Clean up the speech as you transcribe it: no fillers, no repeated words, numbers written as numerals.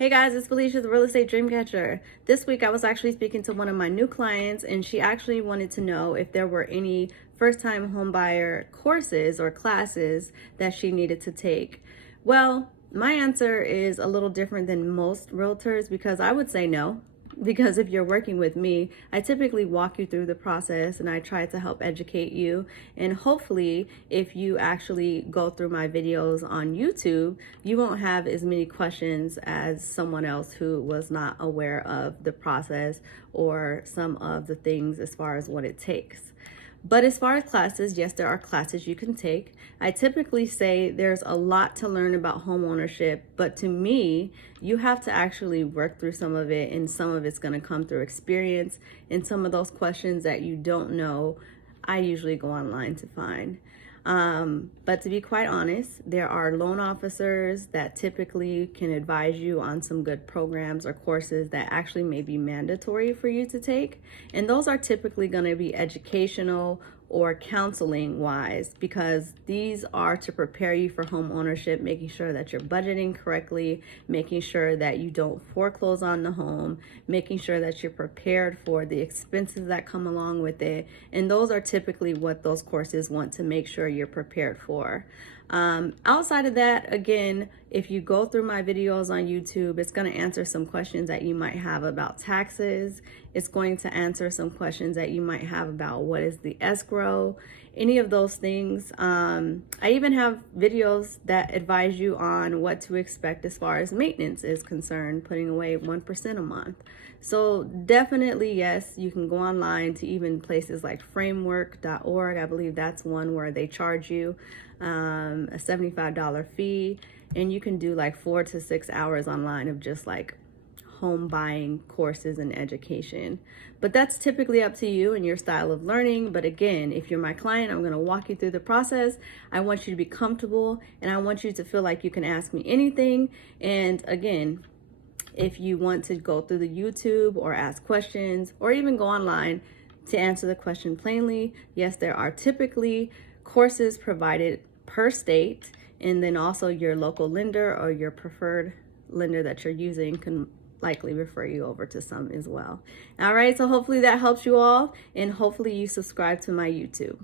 Hey guys, it's Felicia, the real estate dreamcatcher. This week I was actually speaking to one of my new clients, and she actually wanted to know if there were any first-time homebuyer courses or classes that she needed to take. Well, my answer is a little different than most realtors because I would say no. Because if you're working with me, I typically walk you through the process and I try to help educate you. And hopefully, if you actually go through my videos on YouTube, you won't have as many questions as someone else who was not aware of the process or some of the things as far as what it takes. But as far as classes, yes, there are classes you can take. I typically say there's a lot to learn about home ownership, but to me, you have to actually work through some of it, and some of it's going to come through experience. And some of those questions that you don't know, I usually go online to find. But to be quite honest, there are loan officers that typically can advise you on some good programs or courses that actually may be mandatory for you to take. And those are typically going to be educational or counseling wise, because these are to prepare you for home ownership, making sure that you're budgeting correctly, making sure that you don't foreclose on the home, making sure that you're prepared for the expenses that come along with it. And those are typically what those courses want to make sure you're prepared for. Outside of that, again, if you go through my videos on YouTube, it's going to answer some questions that you might have about taxes. It's going to answer some questions that you might have about what is the escrow, any of those things. I even have videos that advise you on what to expect as far as maintenance is concerned, putting away 1% a month. So definitely, yes, you can go online to even places like framework.org. I believe that's one where they charge you a $75 fee, and you can do like 4 to 6 hours online of just like home buying courses and education. But that's typically up to you and your style of learning. But again, if you're my client, I'm going to walk you through the process. I want you to be comfortable, and I want you to feel like you can ask me anything. And again, if you want to go through the YouTube or ask questions or even go online to answer the question plainly, yes, there are typically courses provided per state, and then also your local lender or your preferred lender that you're using can likely refer you over to some as well. All right, so hopefully that helps you all, and hopefully you subscribe to my YouTube.